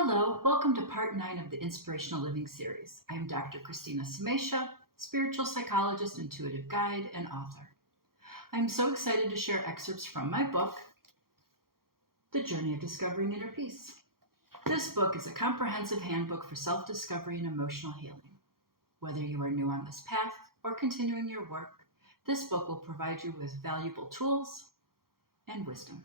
Hello, welcome to part 9 of the Inspirational Living Series. I am Dr. Christina Samesha, spiritual psychologist, intuitive guide, and author. I am so excited to share excerpts from my book, The Journey of Discovering Inner Peace. This book is a comprehensive handbook for self-discovery and emotional healing. Whether you are new on this path or continuing your work, this book will provide you with valuable tools and wisdom.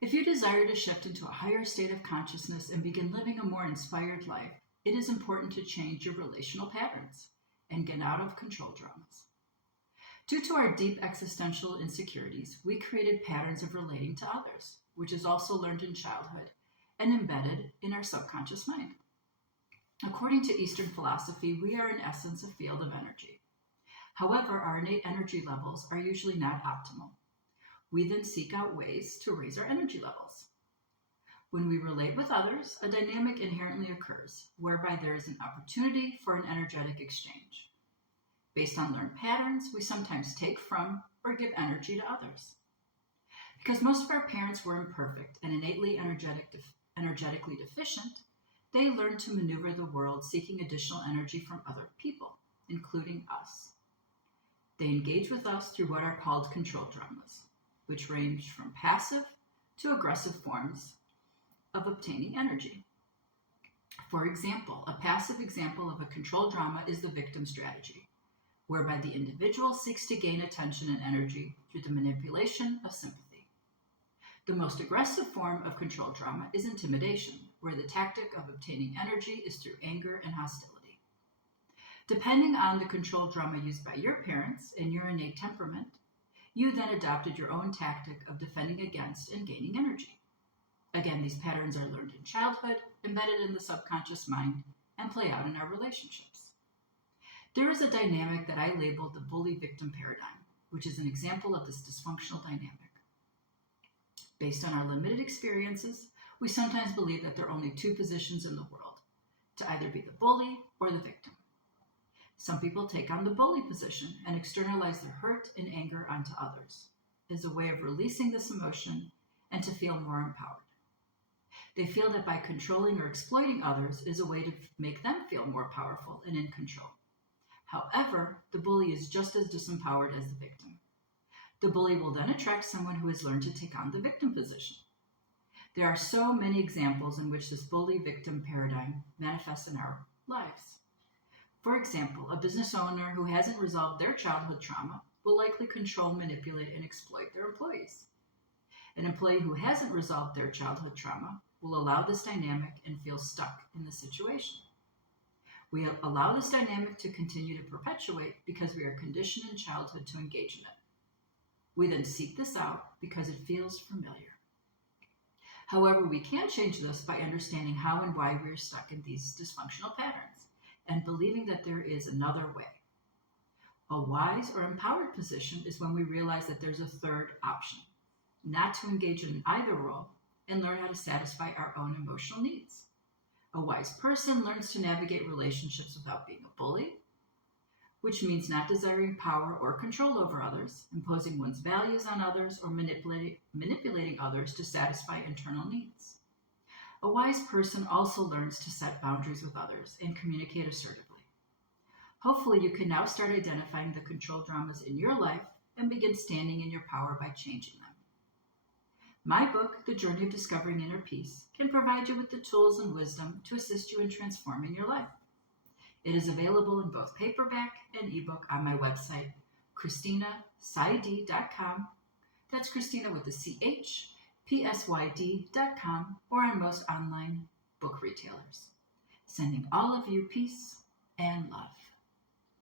If you desire to shift into a higher state of consciousness and begin living a more inspired life, it is important to change your relational patterns and get out of control dramas. Due to our deep existential insecurities, we created patterns of relating to others, which is also learned in childhood and embedded in our subconscious mind. According to Eastern philosophy, we are in essence a field of energy. However, our innate energy levels are usually not optimal. We then seek out ways to raise our energy levels. When we relate with others, a dynamic inherently occurs, whereby there is an opportunity for an energetic exchange. Based on learned patterns, we sometimes take from or give energy to others. Because most of our parents were imperfect and innately energetically deficient, they learned to maneuver the world seeking additional energy from other people, including us. They engage with us through what are called control dramas, which range from passive to aggressive forms of obtaining energy. For example, a passive example of a control drama is the victim strategy, whereby the individual seeks to gain attention and energy through the manipulation of sympathy. The most aggressive form of control drama is intimidation, where the tactic of obtaining energy is through anger and hostility. Depending on the control drama used by your parents and your innate temperament, you then adopted your own tactic of defending against and gaining energy. Again, these patterns are learned in childhood, embedded in the subconscious mind, and play out in our relationships. There is a dynamic that I labeled the bully-victim paradigm, which is an example of this dysfunctional dynamic. Based on our limited experiences, we sometimes believe that there are only two positions in the world, to either be the bully or the victim. Some people take on the bully position and externalize their hurt and anger onto others as a way of releasing this emotion and to feel more empowered. They feel that by controlling or exploiting others is a way to make them feel more powerful and in control. However, the bully is just as disempowered as the victim. The bully will then attract someone who has learned to take on the victim position. There are so many examples in which this bully-victim paradigm manifests in our lives. For example, a business owner who hasn't resolved their childhood trauma will likely control, manipulate, and exploit their employees. An employee who hasn't resolved their childhood trauma will allow this dynamic and feel stuck in the situation. We allow this dynamic to continue to perpetuate because we are conditioned in childhood to engage in it. We then seek this out because it feels familiar. However, we can change this by understanding how and why we are stuck in these dysfunctional patterns, and believing that there is another way. A wise or empowered position is when we realize that there's a third option, not to engage in either role and learn how to satisfy our own emotional needs. A wise person learns to navigate relationships without being a bully, which means not desiring power or control over others, imposing one's values on others, or manipulating others to satisfy internal needs. A wise person also learns to set boundaries with others and communicate assertively. Hopefully, you can now start identifying the control dramas in your life and begin standing in your power by changing them. My book, The Journey of Discovering Inner Peace, can provide you with the tools and wisdom to assist you in transforming your life. It is available in both paperback and ebook on my website, ChristinaPsyd.com. That's Christina with a CH. PSYD.com, or on most online book retailers. Sending all of you peace and love.